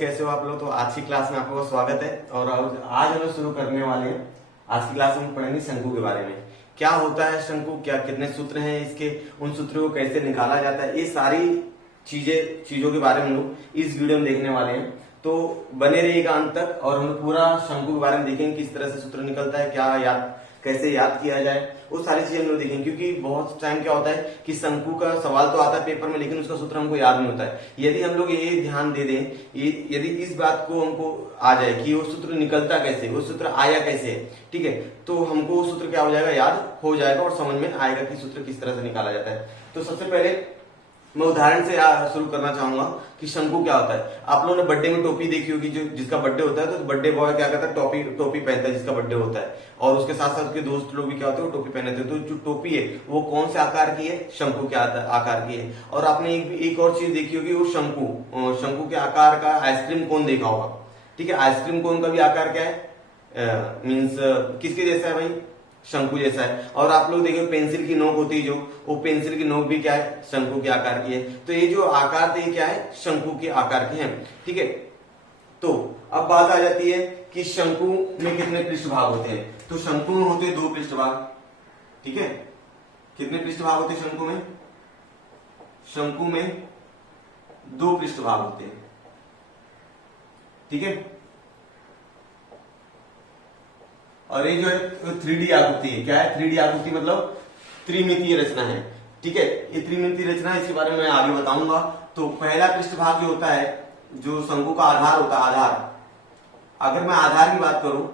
कैसे हो आप लोग। तो आज की क्लास में आप लोगों का स्वागत है। और आज हम लोग शुरू करने वाले हैं। आज की क्लास में हम पढ़ेंगे शंकु के बारे में। क्या होता है शंकु, क्या कितने सूत्र हैं इसके, उन सूत्रों को कैसे निकाला जाता है, ये सारी चीजों के बारे में हम लोग इस वीडियो में देखने वाले हैं। तो बने रहिएगा अंत तक और हम लोग पूरा शंकु के बारे में देखेंगे, किस तरह से सूत्र निकलता है, क्या याद कैसे याद किया जाए, वो सारी चीजें हम लोग देखेंगे। क्योंकि बहुत टाइम क्या होता है कि शंकु का सवाल तो आता है पेपर में, लेकिन उसका सूत्र हमको याद नहीं होता है। यदि हम लोग ये ध्यान दे दें, यदि इस बात को हमको आ जाए कि वो सूत्र निकलता कैसे, वो सूत्र आया कैसे, ठीक है, तो हमको वो सूत्र क्या हो जाएगा, याद हो जाएगा और समझ में आएगा कि सूत्र किस तरह से निकाला जाता है। तो सबसे पहले मैं उदाहरण से शुरू करना चाहूंगा कि शंकु क्या होता है। आप लोगों ने बर्थडे में टोपी देखी होगी, जो जिसका बर्थडे होता है तो बर्थडे बॉय क्या करता है, टोपी पहनता है जिसका बर्थडे होता है। और उसके साथ साथ उसके दोस्त लोग भी क्या होते हैं, वो टोपी पहनते हैं। तो जो टोपी है वो कौन से आकार की है, शंकु के आकार की है। और आपने एक और चीज देखी होगी, वो शंकु के आकार का आइसक्रीम कोन देखा होगा, ठीक है। आइसक्रीम कोन का भी आकार क्या है, मीन्स किसके जैसा है भाई, शंकु जैसा है। और आप लोग देखिए पेंसिल की नोक होती है जो, वो पेंसिल की नोक भी क्या है, शंकु के आकार की है। तो ये जो आकार थे क्या है, शंकु के आकार के हैं, ठीक है। तो अब बात आ जाती है कि शंकु में कितने पृष्ठभाग होते हैं। तो शंकु में होते हैं 2 पृष्ठभाग, ठीक है। कितने पृष्ठभाग होते हैं शंकु में? शंकु में 2 पृष्ठभाग होते हैं, ठीक है। और ये जो है 3D आकृति है। क्या है 3D आकृति, मतलब त्रिमितीय रचना है, ठीक है। ये त्रिमितीय रचना है, इसके बारे में मैं आगे बताऊंगा। तो पहला पृष्ठभाग जो होता है, जो शंकु का आधार होता है, आधार, अगर मैं आधार की बात करूं,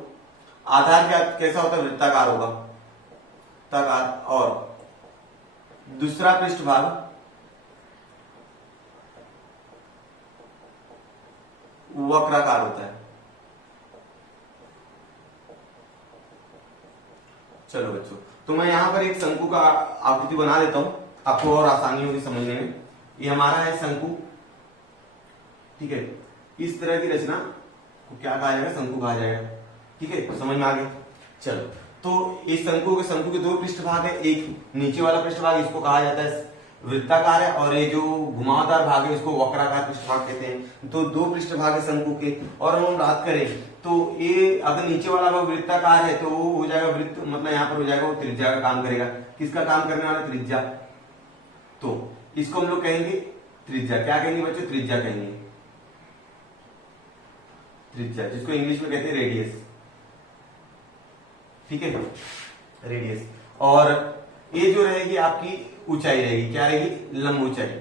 आधार क्या कैसा होता है, वृत्ताकार होगा, वृत्ताकार। और दूसरा पृष्ठभाग वक्राकार होता है। चलो बच्चों, तो मैं यहां पर एक शंकु का आकृति बना देता हूं, आपको और आसानी होगी समझने में। ये हमारा है शंकु, ठीक है। इस तरह की रचना को क्या कहा जाएगा, शंकु कहा जाएगा, ठीक है। तो समझ में आ गया। चलो, तो इस शंकु के 2 पृष्ठभाग है। एक नीचे वाला पृष्ठभाग, इसको कहा जाता है वृत्ताकार है, और ये जो घुमावदार भाग है इसको वक्राकार पृष्ठभाग कहते हैं। तो 2 पृष्ठभाग है शंकु के। और हम बात करें तो ये अगर नीचे वाला भाग वृत्ताकार है तो वो हो जाएगा वृत्त, मतलब यहाँ पर हो जाएगा वो त्रिज्या का काम करेगा। किसका काम करने वाला, त्रिज्या। तो इसको हम लोग कहेंगे त्रिज्या। क्या कहेंगे बच्चों, त्रिज्या कहेंगे, त्रिज्या, जिसको इंग्लिश में कहते हैं रेडियस, ठीक है, रेडियस। और ये जो रहेगी आपकी ऊंचाई रहेगी, क्या रहेगी, लंब ऊंचाई,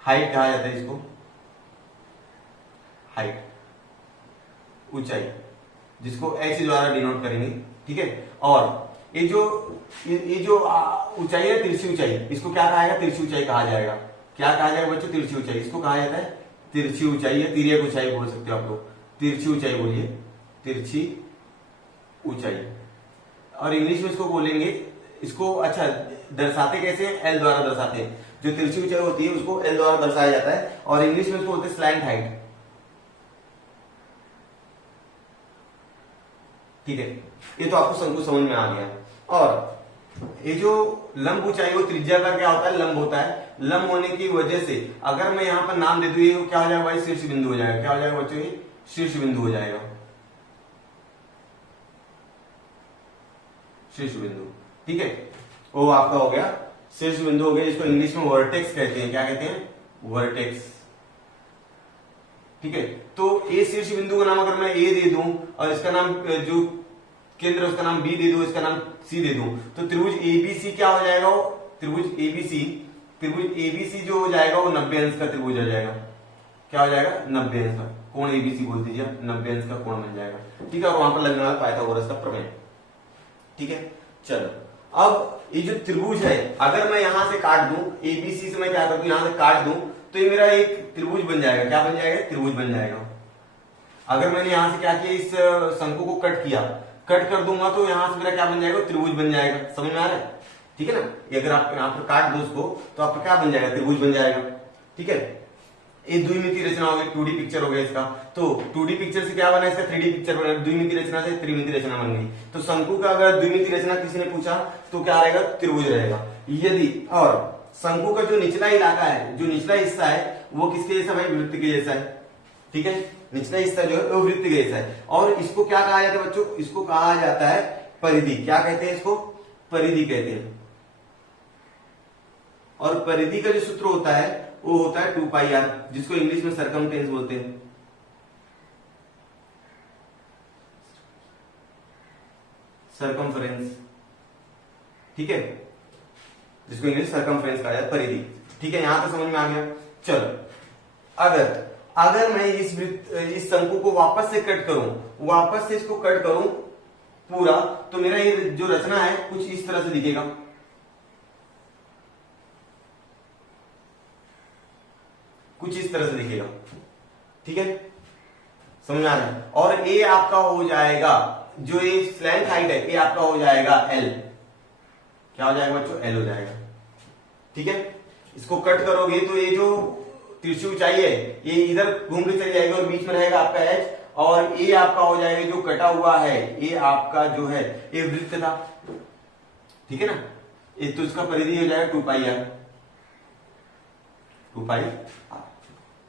हाइट कहा जाता है इसको, हाइट, ऊंचाई, जिसको h द्वारा डिनोट करेंगे, ठीक है। और ये जो ऊंचाई है, तिरछी ऊंचाई, इसको क्या कहा जाएगा, तिरछी ऊंचाई कहा जाएगा। क्या कहा जाएगा बच्चों, तिरछी ऊंचाई, इसको कहा जाता है तिरछी ऊंचाई है, तिर्यक ऊंचाई बोल सकते हो आप लोग, तिरछी ऊंचाई बोलिए, तिरछी ऊंचाई। और इंग्लिश में इसको बोलेंगे, इसको अच्छा दर्शाते कैसे, एल द्वारा दर्शाते हैं। जो तिरछी ऊंचाई होती है उसको एल द्वारा दर्शाया जाता है, और इंग्लिश में इसको बोलते हैं स्लैंट हाइट, ठीक है। ये तो आपको शंकु समझ में आ गया। और ये जो लंब ऊंचाई, वो त्रिज्या का क्या होता है, लंब होता है। लंब होने की वजह से अगर मैं यहां पर नाम दे दूं, ये क्या हो जाएगा भाई, शीर्ष बिंदु हो जाएगा। क्या हो जाएगा बच्चों, ये शीर्ष बिंदु हो जाएगा, शीर्ष बिंदु, ठीक है। वो आपका हो गया शीर्ष बिंदु हो गया। इसको इंग्लिश में वर्टेक्स कहते हैं। क्या कहते हैं, वर्टेक्स, ठीक है। तो ए शीर्ष बिंदु का नाम अगर मैं ए दे दूं, और इसका नाम जो केंद्र उसका नाम बी दे दूं, इसका नाम सी दे दूं, तो त्रिभुज एबीसी क्या हो जाएगा, वो त्रिभुज एबीसी जो हो जाएगा वो 90 अंश का त्रिभुज हो जाएगा। क्या हो जाएगा, 90 अंश का कोण, एबीसी बोल दीजिए, 90 अंश का कोण बन जाएगा, ठीक है। और वहां पर लगने वाला पाइथागोरस का प्रमेय, ठीक है। चलो, अब ये जो त्रिभुज है, अगर मैं यहां से काट दूं, एबीसी से मैं क्या कर दूं, यहां से काट दूं, तो ये मेरा एक त्रिभुज बन जाएगा। क्या बन जाएगा, त्रिभुज बन जाएगा। अगर मैंने यहां से क्या किया, इस शंकु को कट किया, कट कर दूंगा, तो यहां से मेरा क्या बन जाएगा, त्रिभुज बन जाएगा। समझ में आ रहा है, ठीक है ना। ये अगर आप यहां पर काट दो उसको, तो आपका क्या बन जाएगा, त्रिभुज बन जाएगा, ठीक है। ये द्विमितीय रचना हो गई, 2D पिक्चर हो गया इसका। तो 2D पिक्चर से क्या बना, इसका 3D पिक्चर बना, द्विमितीय रचना से त्रिमितीय रचना बन गई। तो शंकु का अगर द्विमितीय रचना किसी ने पूछा तो क्या रहेगा, त्रिभुज रहेगा। यदि और शंकु का जो निचला इलाका है, जो निचला हिस्सा है, वो किसके जैसा भाई, वृत्त के जैसा है, ठीक है। निचला हिस्सा जो है वो वृत्त के जैसा है। और इसको क्या कहा जाता है बच्चों, इसको कहा जाता है परिधि। क्या कहते हैं इसको, परिधि कहते हैं। और परिधि का जो सूत्र होता है वो होता है 2πr, जिसको इंग्लिश में सरकमटेंस बोलते हैं। सरकमफ्रेंस, ठीक है, जिसको इंग्लिश सरकमफ्रेंस कहा जाता है, परिधि। ठीक है, यहां तक समझ में आ गया। चलो, अगर मैं इस शंकु को वापस से कट करूं, वापस से इसको कट करूं पूरा, तो मेरा ये जो रचना है कुछ इस तरह से दिखेगा। कुछ इस तरह से दिखेगा, ठीक है, समझ में आ रहा है। और ये आपका हो जाएगा, जो ये स्लैंट हाइट है, ये आपका हो जाएगा एल। क्या हो जाएगा बच्चों, एल हो जाएगा। ठीक है, इसको कट करोगे तो ये जो तिरछी ऊंचाई है ये इधर घूम के चली जाएगी और बीच में रहेगा आपका एच, और ये आपका हो जाएगा जो कटा हुआ है, ये आपका जो है ये वृत्त था। ठीक है ना, ये तो इसका परिधि हो जाएगा 2πr। 2πr,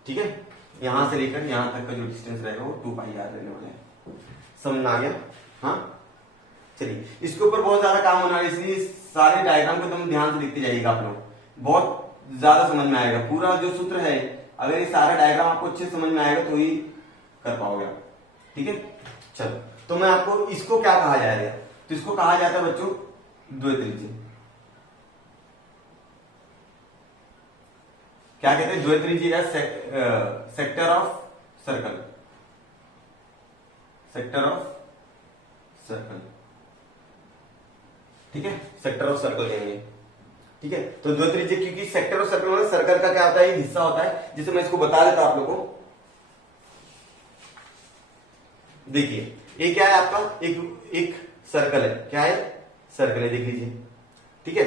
ठीक है, यहां से लेकर यहां तक का जो डिस्टेंस रहेगा वो 2πr रहने वाला है। समझ में आ गया। हाँ, चलिए, इसके ऊपर बहुत ज्यादा काम होना है, इसलिए सारे डायग्राम को तुम ध्यान से देखते जाइएगा आप लोग, बहुत ज्यादा समझ में आएगा। पूरा जो सूत्र है, अगर ये सारा डायग्राम आपको अच्छे से समझ में आएगा तो ही कर पाओगे। ठीक है, चलो, तो मैं आपको इसको क्या कहा जाएगा, तो इसको कहा जाता है बच्चों द्वित्रिज्य। क्या कहते हैं, द्वित्रिज्य या sector of circle. Sector of circle, ठीक है, सेक्टर ऑफ सर्कल कहेंगे। ठीक है, तो द्वित्रिज्य, क्योंकि सेक्टर ऑफ सर्कल मतलब सर्कल का क्या होता है, हिस्सा होता है, जिसे मैं इसको बता देता हूं आप लोगों को। देखिए, ये क्या है आपका, एक सर्कल है। क्या है, सर्कल है, देख लीजिए। ठीक है,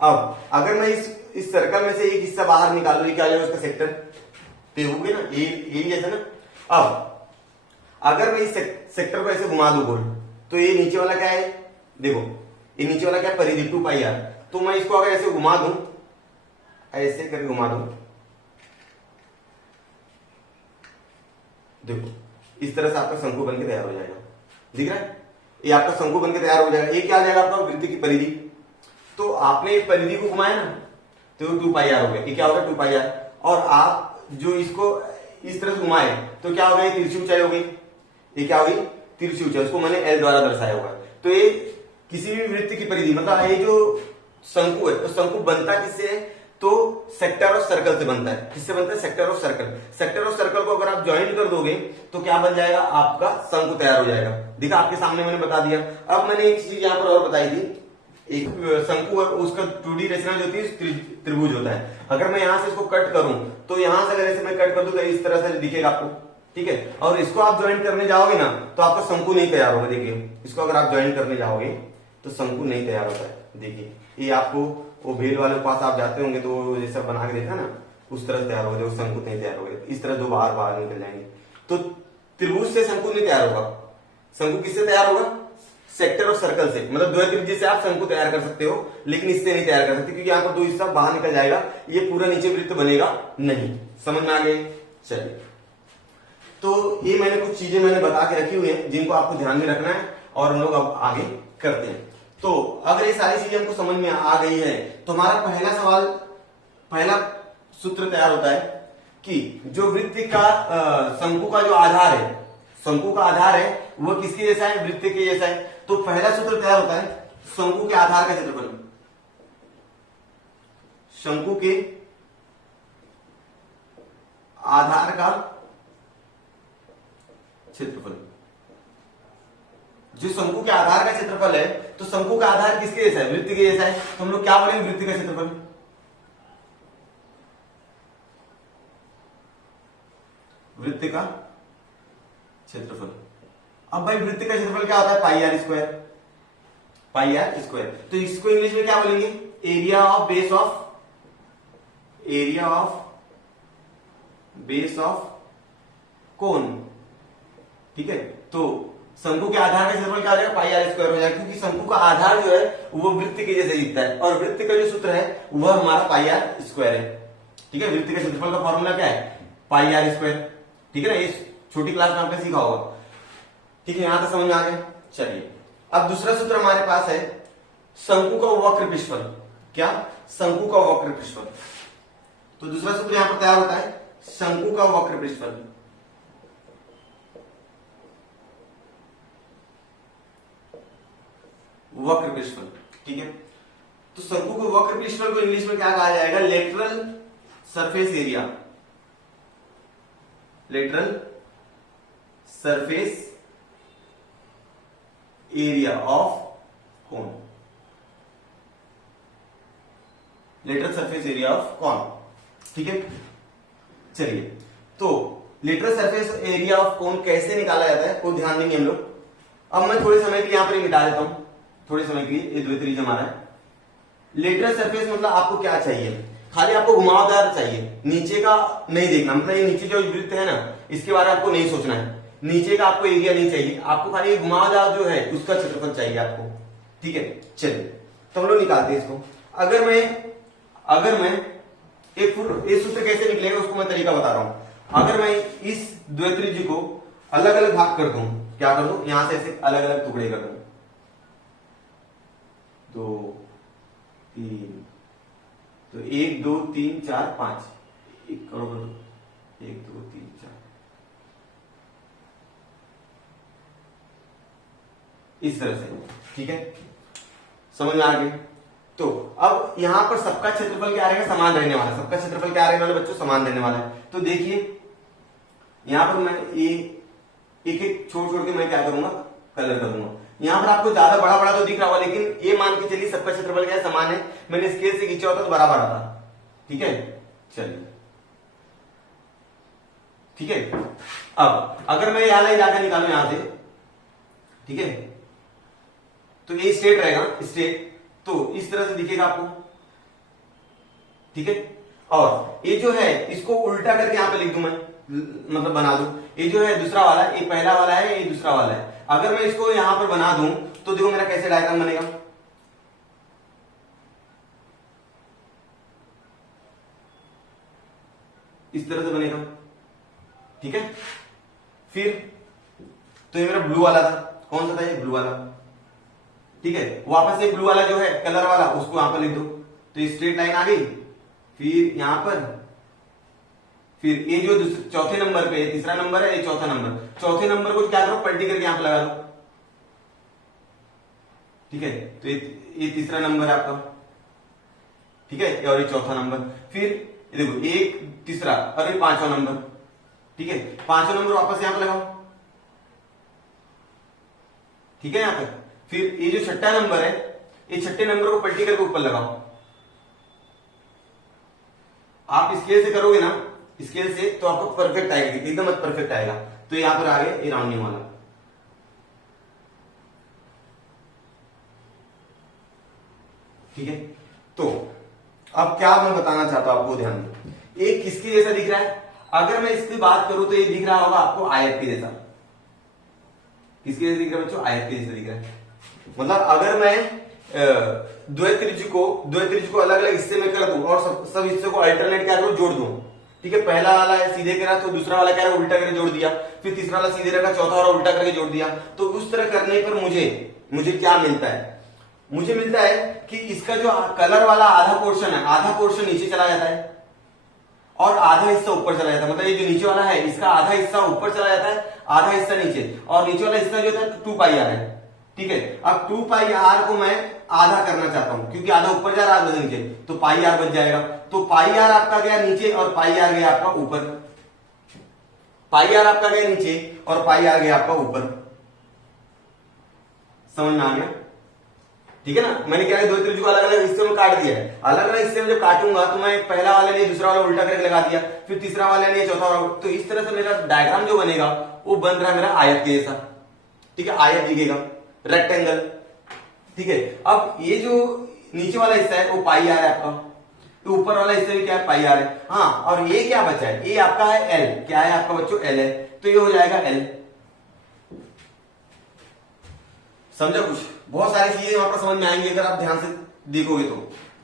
अब अगर मैं इस सर्कल में से एक हिस्सा बाहर निकालू, ये क्या हो जाएगा, उसका सेक्टर पे हो गया ना, ये जैसे ना। अब अगर मैं इस सेक्टर को ऐसे घुमा दूं गोल, तो ये नीचे वाला क्या है, देखो, ये नीचे वाला क्या है, परिधि 2πr। तो मैं इसको अगर ऐसे घुमा दूं, ऐसे करके घुमा दूं, देखो, इस तरह से आपका शंकु बनके तैयार हो जाएगा। दिख रहा है, ये आपका शंकु बनके तैयार हो जाएगा। ये क्या आ जाएगा आपका, वृत्त की परिधि। तो आपने एक परिधि को घुमाया ना, तो 2πr हो गया। ये क्या होगा, 2πr। और आप जो इसको इस तरह से घुमाए तो क्या हो गया, तिरछी ऊंचाई हो गई। ये क्या होगी, तिरछी ऊंचाई, उसको मैंने एल द्वारा दर्शाया होगा। तो ये किसी भी वृत्त की परिधि, मतलब ये जो शंकु है, तो शंकु बनता किससे है, तो सेक्टर ऑफ सर्कल से बनता है। किससे बनता है, sector of circle. Sector of circle को अगर आप ज्वाइन कर दोगे तो क्या बन जाएगा, आपका शंकु तैयार हो जाएगा। देखा, आपके सामने मैंने बता दिया। अब मैंने एक चीज यहाँ पर और बताई थी, एक शंकु है, उसका 2D रचना जो होती है त्रिभुज होता है। अगर मैं यहां से इसको कट करूं, तो यहां से अगर ऐसे मैं कट कर दूं तो इस तरह से दिखेगा आपको। ठीक है, और इसको आप ज्वाइन करने जाओगे ना, तो आपका शंकु नहीं तैयार होगा। देखिए, इसको अगर आप ज्वाइन करने जाओगे तो शंकु नहीं तैयार होता है। देखिए, ये आपको वो भेल वाले के पास आप जाते होंगे तो वो जैसा बना के देखा ना, उस तरह तैयार होगा, देखो शंकु नहीं तैयार होगा। इस तरह दो बाहर बाहर निकल जाएंगे, तो त्रिभुज से शंकु नहीं तैयार होगा। शंकु किससे तैयार होगा, सेक्टर ऑफ सर्कल से। मतलब द्वित्रिज्य से आप शंकु तैयार कर सकते हो, लेकिन इससे नहीं तैयार कर सकते, क्योंकि यहाँ पर दो हिस्सा बाहर निकल जाएगा, ये पूरा नीचे वृत्त बनेगा नहीं। समझ में आ गए। चलिए, तो ये मैंने कुछ चीजें मैंने बता के रखी हुई है, जिनको आपको ध्यान में रखना है, और हम लोग अब आगे करते हैं। तो अगर ये सारी चीजें हमको समझ में आ गई है, तो हमारा पहला सवाल, पहला सूत्र तैयार होता है कि जो वृत्त का शंकु का जो आधार है, शंकु का आधार है वो किसके जैसा है, वृत्त के जैसा है। तो पहला सूत्र तैयार होता है शंकु के आधार का क्षेत्रफल। शंकु के आधार का क्षेत्रफल, जो शंकु के आधार का क्षेत्रफल है, तो शंकु का आधार किसके जैसा है, वृत्त के जैसा है। तो हम लोग क्या बोलेंगे, वृत्त का क्षेत्रफल। वृत्त का क्षेत्रफल। अब भाई वृत्त का क्षेत्रफल क्या होता है, pi r square. Pi r square, तो इसको इंग्लिश में क्या बोलेंगे, area of base of, area of base of cone. ठीक है, तो शंकु के आधार का क्षेत्रफल क्या हो जाएगा, पाई आर स्क्वायर हो जाएगा, क्योंकि शंकु का आधार जो है वो वृत्त के जैसे दिखता है, और वृत्त का जो सूत्र है वह हमारा पाई आर स्क्वायर है। ठीक है, वृत्त के क्षेत्रफल का फॉर्मूला क्या है, पाई आर स्क्वायर। ठीक है ना, ये छोटी क्लास में आपने सीखा होगा। ठीक है, यहां तक समझ में आ गया। चलिए अब दूसरा सूत्र हमारे पास है शंकु का वक्र पृष्ठफल। क्या? शंकु का वक्र पृष्ठफल। तो दूसरा सूत्र यहां पर तैयार होता है शंकु का वक्र पृष्ठफल। वक्र पृष्ठफल, ठीक है। तो शंकु को वक्र पृष्ठफल को इंग्लिश में क्या कहा जाएगा? Lateral surface area. Lateral surface area of cone. Lateral surface area of cone, ठीक है। चलिए, तो lateral surface area of cone कैसे निकाला जाता है वो ध्यान देंगे हम लोग। अब मैं थोड़े समय के लिए यहां पर मिटा देता हूं, थोड़े समय के लिए। ये द्वित्रिज्य हमारा है। लेटरल सरफेस मतलब आपको क्या चाहिए? खाली आपको घुमावदार चाहिए, नीचे का नहीं देखना। मतलब ये नीचे जो वृत्त है ना, इसके बारे में आपको नहीं सोचना है, नीचे का आपको एरिया नहीं चाहिए, आपको खाली घुमावदार जो है उसका क्षेत्रफल चाहिए आपको, ठीक है। चलिए तो हम लोग निकालते हैं इसको। अगर मैं एक सूत्र कैसे निकलेगा उसको मैं तरीका बता रहा हूं। अगर मैं इस द्वित्रिज्य को अलग अलग भाग कर दूं, क्या कर दूं? यहां से ऐसे अलग अलग टुकड़े कर दूं, 2 3, तो 1 2 3 4 5, 1 2 3 4, इस तरह से, ठीक है। समझ में आ गई? तो अब यहां पर सबका क्षेत्रफल क्या रहेगा? समान रहने वाला। सबका क्षेत्रफल क्या रहने वाला बच्चों? समान रहने वाला है। तो देखिए यहां पर मैं ये एक एक छोड़ के मैं क्या करूंगा? कलर करूंगा। यहां पर आपको ज्यादा बड़ा बड़ा तो दिख रहा होगा, लेकिन ये मान के चलिए सबका क्षेत्रफल क्या है? समान है। मैंने स्केल से खींचा होता तो बराबर आता, ठीक है। चलिए, ठीक है। अब अगर मैं यहां लाइन जाकर निकालू यहां से, ठीक है, तो ये स्ट्रेट रहेगा, स्ट्रेट, तो इस तरह से दिखेगा आपको, ठीक है। और ये जो है इसको उल्टा करके यहां पे लिख दूं मैं, मतलब बना दूं। ये जो है दूसरा वाला, ये पहला वाला है, ये दूसरा वाला है। अगर मैं इसको यहां पर बना दूं तो देखो मेरा कैसे डायग्राम बनेगा। इस तरह से बनेगा, ठीक है। फिर तो ये मेरा ब्लू वाला था, कौन सा था? ये ब्लू वाला, ठीक है। वापस से ब्लू वाला जो है कलर वाला, उसको यहां पर लिख दो, तो ये स्ट्रेट लाइन आ गई। फिर यहां पर, फिर ये जो चौथे नंबर पे, तीसरा नंबर है, ये चौथा नंबर, चौथे नंबर को क्या करो? पलटी करके यहां पर लगा दो, ठीक है। तो ये तीसरा नंबर है आपका, ठीक है, और ये चौथा नंबर। फिर देखो एक तीसरा और ये पांचवा नंबर, ठीक है। पांचवा नंबर वापस यहां पर लगाओ, ठीक है, यहां पर। फिर ये जो छठा नंबर है, ये छठे नंबर को पलटी करके ऊपर लगाओ। आप स्केल से करोगे ना, स्केल से, तो आपको परफेक्ट आएगा, एकदम परफेक्ट आएगा। तो यहां पर आ गया ये राउंडिंग वाला, ठीक है। तो अब क्या मैं बताना चाहता हूं आपको, ध्यान दो। एक किसके जैसा दिख रहा है? अगर मैं इसकी बात करूं तो ये दिख रहा होगा आपको आयत के जैसा। किसके जैसा दिख रहा है बच्चों? आयत के जैसा दिख रहा है। मतलब अगर मैं द्वित्रिज्य को अलग अलग हिस्से में कर दूं और सब हिस्से को अल्टरनेट क्या करूं? जोड़ दूं, ठीक है। पहला वाला है सीधे करा तो दूसरा वाला क्या है? उल्टा करके जोड़ दिया। फिर तीसरा वाला सीधे रखा, चौथा वाला उल्टा करके जोड़ दिया। तो उस तरह करने पर मुझे क्या मिलता है? मुझे मिलता है कि इसका जो कलर वाला आधा पोर्शन है, आधा पोर्शन नीचे चला जाता है और आधा हिस्सा ऊपर चला जाता है। मतलब ये जो नीचे वाला है इसका आधा हिस्सा ऊपर चला जाता है, आधा हिस्सा नीचे, और नीचे वाला हिस्सा जो है 2 पाई आर है, ठीक है। अब 2 पाई आर को मैं आधा करना चाहता हूं, क्योंकि आधा ऊपर जा रहा है आधा नीचे, तो पाई आर बच जाएगा। तो पाई आर आपका गया नीचे और पाई आर गया आपका ऊपर। पाई आर आपका गया नीचे और पाई आर गया आपका ऊपर। समझ में आ गया? ठीक है ना। मैंने क्या है, द्वित्रिज्य को अलग अलग हिस्से में काट दिया है। अलग अलग हिस्से में जब काटूंगा तो मैं पहला वाले ने दूसरा वाला उल्टा करके लगा दिया, फिर तीसरा वाले ने चौथा वाला, तो इस तरह से मेरा डायग्राम जो बनेगा वो बन रहा है मेरा आयत के जैसा, ठीक है। आयत दिखेगा, रेक्टेंगल, ठीक है। अब ये जो नीचे वाला हिस्सा है वो पाई आर है आपका, तो ऊपर वाला हिस्सा भी क्या है? पाई आर है। हाँ, और ये क्या बचा है? ये आपका है एल। क्या है आपका बच्चों? एल है। तो ये हो जाएगा एल। समझा? कुछ बहुत सारी चीजें वहां पर समझ में आएंगी अगर आप ध्यान से देखोगे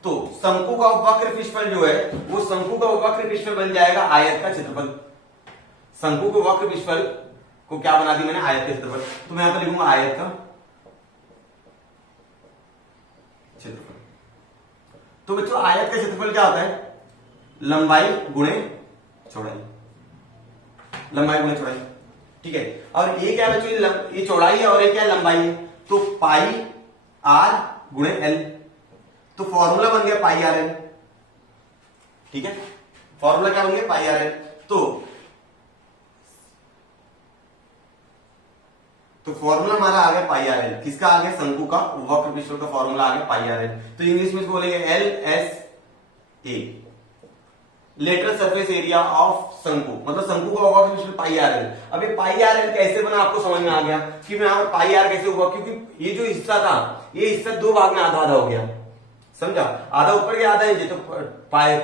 तो शंकु का वक्र पृष्ठफल जो है वो शंकु का वक्र पृष्ठफल बन जाएगा आयत का क्षेत्रफल। शंकु को वक्र पृष्ठफल को क्या बना दी मैंने, आयत का क्षेत्रफल। तो मैं यहां पर लिखूंगा आयत का क्षेत्रफल। तो बच्चों आयत का क्षेत्रफल क्या होता है, लंबाई गुणे चौड़ाई, लंबाई गुणे चौड़ाई, ठीक है। और ये क्या बच्चों, ये चौड़ाई है और ये क्या है, लंबाई है। तो पाई आर गुणे एल, तो फॉर्मूला बन गया पाई आर एल, ठीक है। फॉर्मूला क्या बन गया, पाई आर एल। तो फॉर्मूला हमारा आ गया पाई आर एल, किसका आ गया, शंकु का वक्र पृष्ठफल का फॉर्मूला आ गया पाई आर एल। तो इंग्लिश में इसको बोलेंगे L S A, lateral surface area of शंकु, मतलब शंकु का वक्र पृष्ठफल पाई आर एल। अब ये पाई आर एल कैसे बना, आपको समझ में आ गया कि मैं यहाँ पर पाई आर कैसे हुआ, क्योंकि ये जो हिस्सा था, ये हिस्सा दो भाग में आधा आधा हो गया, समझा, आधा ऊपर गया आधा नीचे। तो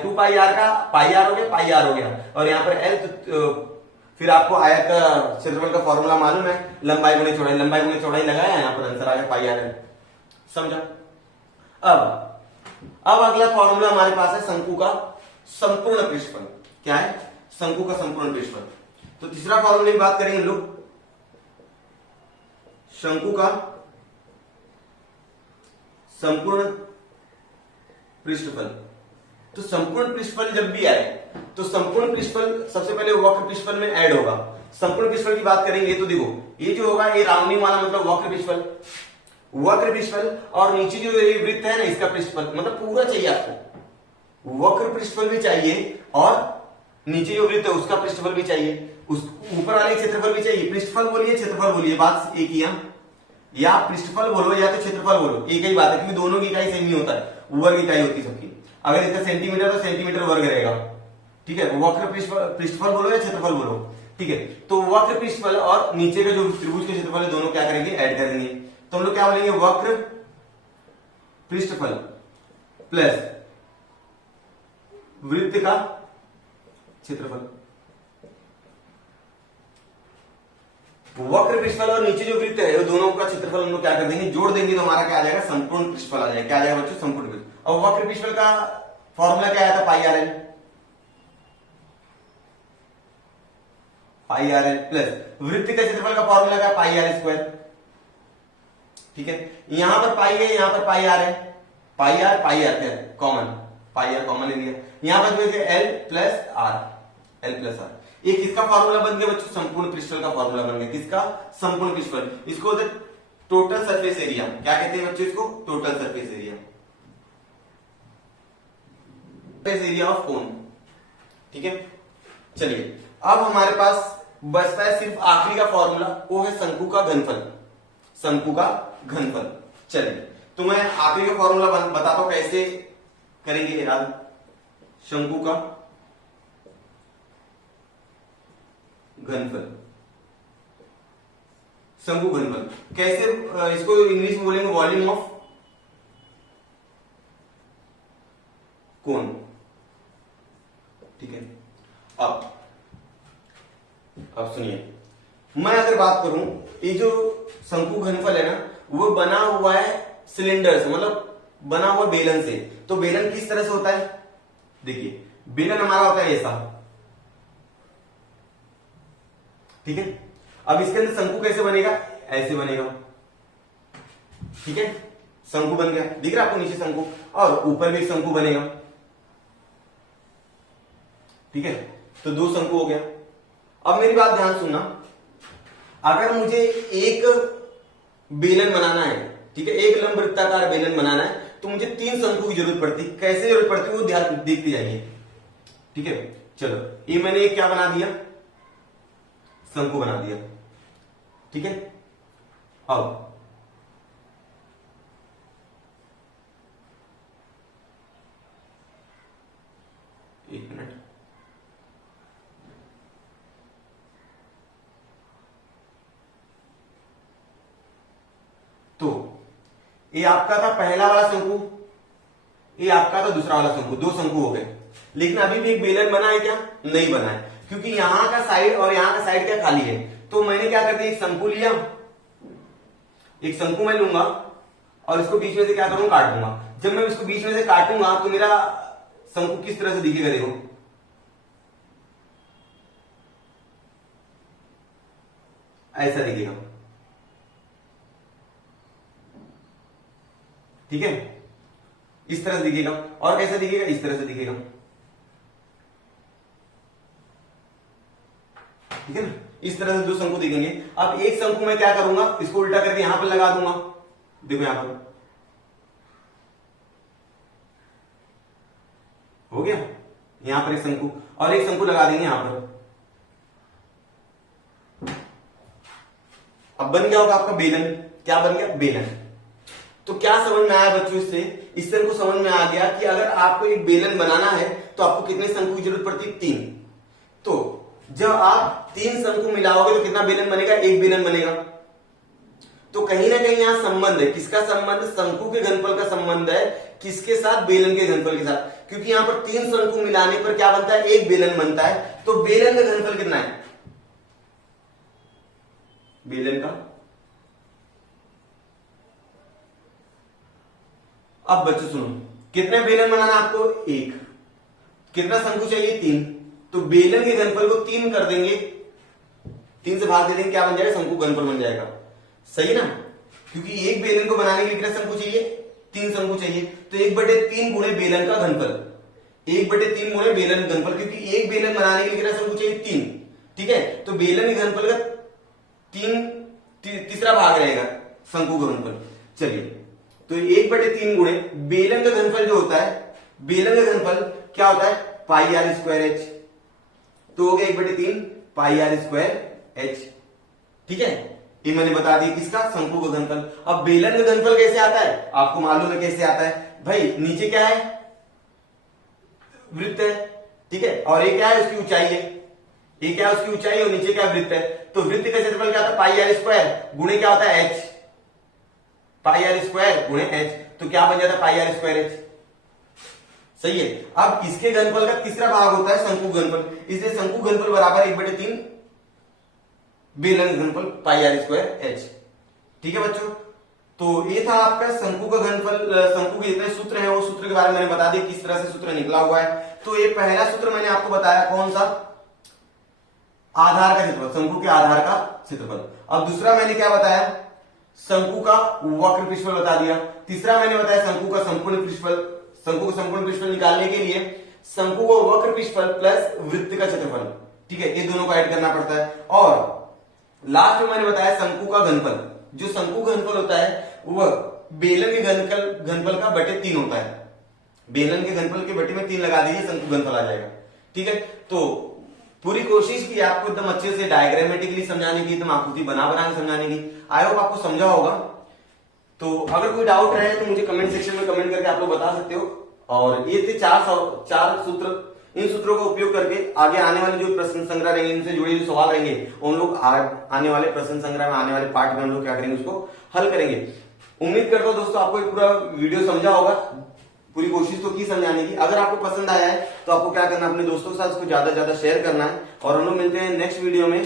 टू पाई आर का पाई आर हो गया, पाई आर हो गया, और यहाँ पर एल। तो फिर आपको आयत का क्षेत्रफल का फॉर्मूला मालूम है, लंबाई गुणे चौड़ाई, लंबाई गुणे चौड़ाई लगाया, यहाँ पर आंसर आ गया पाई आर एल, समझा। अब अगला फॉर्मूला हमारे पास है शंकु का संपूर्ण पृष्ठफल। क्या है, शंकु का संपूर्ण पृष्ठफल। तो तीसरा फॉर्मूले की बात करेंगे हम लोग, शंकु का संपूर्ण पृष्ठफल। तो संपूर्ण पृष्ठफल जब भी आए तो संपूर्ण पृष्ठफल सबसे पहले वक्र पृष्ठफल में ऐड होगा। संपूर्ण पृष्ठफल की बात करेंगे तो देखो, ये जो होगा ये राउंडिंग वाला मतलब वक्र पृष्ठफल, वक्र पृष्ठफल, और नीचे जो ये वृत्त है ना इसका पृष्ठफल, मतलब पूरा चाहिए आपको, वक्र पृष्ठफल भी चाहिए और नीचे जो वृत्त है उसका पृष्ठफल भी चाहिए, उस ऊपर वाले क्षेत्रफल भी चाहिए। पृष्ठफल बोलिए क्षेत्रफल बोलिए, बात एक ही है, या पृष्ठफल बोलो या तो क्षेत्रफल बोलो, एक ही बात है, क्योंकि दोनों की इकाई सेम ही होता है, वर्ग इकाई होती है सबकी। अगर इसका सेंटीमीटर तो सेंटीमीटर वर्ग रहेगा, ठीक है। वक्र पृष्ठफल बोलो या क्षेत्रफल बोलो, ठीक है। तो वक्र पृष्ठफल और नीचे का जो त्रिभुज का क्षेत्रफल है दोनों क्या करेंगे, ऐड करेंगे। तो हम लोग क्या बोलेंगे, वक्र पृष्ठफल प्लस वृत्त का क्षेत्रफल। वक्र पृष्ठफल और नीचे जो वृत्त है वो दोनों का क्षेत्रफल हम लोग क्या कर देंगे, जोड़ देंगे, तो हमारा क्या आ जाएगा, संपूर्ण पृष्ठफल आ जाएगा। क्या आ जाएगा बच्चों, संपूर्ण पृष्ठफल। और वक्र पृष्ठफल का फॉर्मूला क्या आया था, पाई R L, pi are L plus वृत्त का क्षेत्रफल का फॉर्मूला क्या, पाई आर स्क्वायर, ठीक है। यहां पर पाई है, यहां पर पाई आर है, पाई आर क्या कॉमन, पाई आर कॉमन ले लिया, यहां पर L plus R, L plus R. एक इसका फॉर्मूला बन गया बच्चों, संपूर्ण पृष्ठफल का फॉर्मूला बन गया, किसका, संपूर्ण पृष्ठफल। इसको टोटल सरफेस एरिया, क्या कहते हैं बच्चों इसको, total surface area, surface area of cone, ठीक है। चलिए अब हमारे पास बचता है सिर्फ आखिरी का फॉर्मूला, वो है शंकु का घनफल, शंकु का घनफल। चलिए तो मैं आखिरी का फॉर्मूला बताता हूं कैसे करेंगे याद। शंकु का घनफल, शंकु घनफल कैसे, इसको इंग्लिश में बोलेंगे वॉल्यूम ऑफ कोन, ठीक है। अब सुनिए, मैं अगर बात करूं, ये जो शंकु घनफल है ना वो बना हुआ है सिलेंडर से, मतलब बना हुआ बेलन से। तो बेलन किस तरह से होता है, देखिए बेलन हमारा होता है ऐसा, ठीक है। अब इसके अंदर शंकु कैसे बनेगा, ऐसे बनेगा, ठीक है। शंकु बन गया, दिख रहा है आपको नीचे शंकु, और ऊपर भी शंकु बनेगा, ठीक है। तो दो शंकु हो गया। अब मेरी बात ध्यान सुनना, अगर मुझे एक बेलन बनाना है, ठीक है, एक लंब वृत्ताकार बेलन बनाना है, तो मुझे तीन शंकु की जरूरत पड़ती है। कैसे जरूरत पड़ती है वो ध्यान देखते जाइए, ठीक है। चलो ये मैंने क्या बना दिया, शंकु बना दिया, ठीक है। अब एक मिनट, तो ये आपका था पहला वाला शंकु, ये आपका था दूसरा वाला शंकु, दो शंकु हो गए। लेकिन अभी भी एक बेलन बना है क्या, नहीं बना है, क्योंकि यहां का साइड और यहां का साइड क्या खाली है। तो मैंने क्या कर दिया, एक शंकु लिया, एक शंकु मैं लूंगा और इसको बीच में से क्या करूंगा, काट दूंगा। जब मैं इसको बीच में से काटूंगा तो मेरा शंकु किस तरह से दिखेगा, देखो ऐसा दिखेगा, ठीक है, इस तरह से दिखेगा। और कैसे दिखेगा, इस तरह से दिखेगा, ठीक है ना, इस तरह से दो शंकु दिखेंगे। अब एक शंकु मैं क्या करूंगा, इसको उल्टा करके यहां पर लगा दूंगा, देखो यहां पर हो गया, यहां पर एक शंकु और एक शंकु लगा देंगे यहां पर। अब बन गया होगा आपका बेलन, क्या बन गया, बेलन। तो क्या समझ में आया बच्चों इससे, इस तरह को समझ में आ गया कि अगर आपको एक बेलन बनाना है तो आपको कितने शंकु की जरूरत पड़ती है, 3। तो जब आप 3 शंकु मिलाओगे तो कितना बेलन बनेगा, एक बेलन बनेगा। तो कहीं ना कहीं यहां संबंध है, किसका संबंध, शंकु के घनफल का संबंध है किसके साथ, बेलन के घनफल के साथ। क्योंकि यहां पर 3 शंकु मिलाने पर क्या बनता है, एक बेलन बनता है। तो बेलन का घनफल कितना है, बेलन का, अब बच्चों सुनो, कितने बेलन बनाना आपको, एक। कितना शंकु चाहिए, 3। तो बेलन के घनफल को 3 कर देंगे, 3 से भाग दे देंगे, क्या बन जाएगा, शंकु घनफल बन जाएगा, सही ना। क्योंकि एक बेलन को बनाने के लिए कितना शंकु चाहिए, 3 शंकु चाहिए। तो 1/3 गुणे बेलन का घनफल, 1/3 गुणे बेलन का घनफल, क्योंकि एक बेलन बनाने के लिए कितना शंकु चाहिए, 3, ठीक है। तो बेलन के घनफल का 3 तीसरा भाग रहेगा शंकु का घनफल। चलिए, तो 1/3 गुणे बेलन का घनफल जो होता है, बेलन का घनफल क्या होता है, पाई आर स्क्वायर एच। तो हो गया 1/3 पाई आर स्क्वायर एच, ठीक है। ये मैंने बता दिया किसका, शंकु का घनफल। अब बेलन का घनफल कैसे आता है, आपको मालूम है कैसे आता है भाई, नीचे क्या है, वृत्त है, ठीक है, और ये क्या है, उसकी ऊंचाई है, ये क्या है, उसकी ऊंचाई, और नीचे क्या वृत्त है। तो वृत्त का क्षेत्रफल क्या होता है, पाई आर स्क्वायर गुणे क्या होता है, एच, पाई आर स्क्वायर गुणे एच। तो क्या बन जाता है, पाई आर स्क्वायर एच, सही है। अब इसके घनफल का तीसरा भाग होता है शंकु घनफल, इसलिए शंकु घनफल बराबर 1/3 बेलन घनफल पाई आर स्क्वायर एच, ठीक है बच्चों। तो ये था आपका शंकु का घनफल, शंकु के जितने सूत्र हैं वो सूत्र के बारे में मैंने बता दिया, किस तरह से सूत्र निकला हुआ है। तो ये पहला सूत्र मैंने आपको बताया, कौन सा, आधार का क्षेत्रफल, शंकु के आधार का क्षेत्रफल। अब दूसरा मैंने क्या बताया, शंकु का वक्र पृष्ठफल बता दिया। तीसरा मैंने बताया शंकु का संपूर्ण पृष्ठफल, शंकु का संपूर्ण पृष्ठफल निकालने के लिए शंकु को वक्र पृष्ठफल प्लस वृत्त का क्षेत्रफल, ठीक है, ये दोनों को ऐड करना पड़ता है। और लास्ट में मैंने बताया शंकु का घनफल, जो शंकु घनफल होता है वह बेलन के घनफल का बटे 3 होता है। बेलन के घनफल के बटे में 3 लगा दीजिए, शंकु घनफल आ जाएगा, ठीक है। तो पूरी कोशिश की आपको एकदम अच्छे से डायग्रामेटिकली समझाने की, एकदम आकृति बना के समझाने की। आई होप आपको समझा होगा। तो अगर कोई डाउट रहे तो मुझे कमेंट सेक्शन में कमेंट करके आप लोग बता सकते हो। और ये थे 4 सूत्र, इन सूत्रों का उपयोग करके आगे आने वाले जो प्रश्न संग्रह रहेंगे, इनसे जुड़े जो सवाल रहेंगे, उन लोग आने वाले प्रश्न संग्रह में, आने वाले पार्ट में हम लोग क्या करेंगे, उसको हल करेंगे। उम्मीद करता हूं दोस्तों आपको पूरा वीडियो समझा होगा, पूरी कोशिश तो की समझाने की। अगर आपको पसंद आया है तो आपको क्या करना है, अपने दोस्तों के साथ इसको ज्यादा से ज्यादा शेयर करना है। और हम लोग मिलते हैं नेक्स्ट वीडियो में।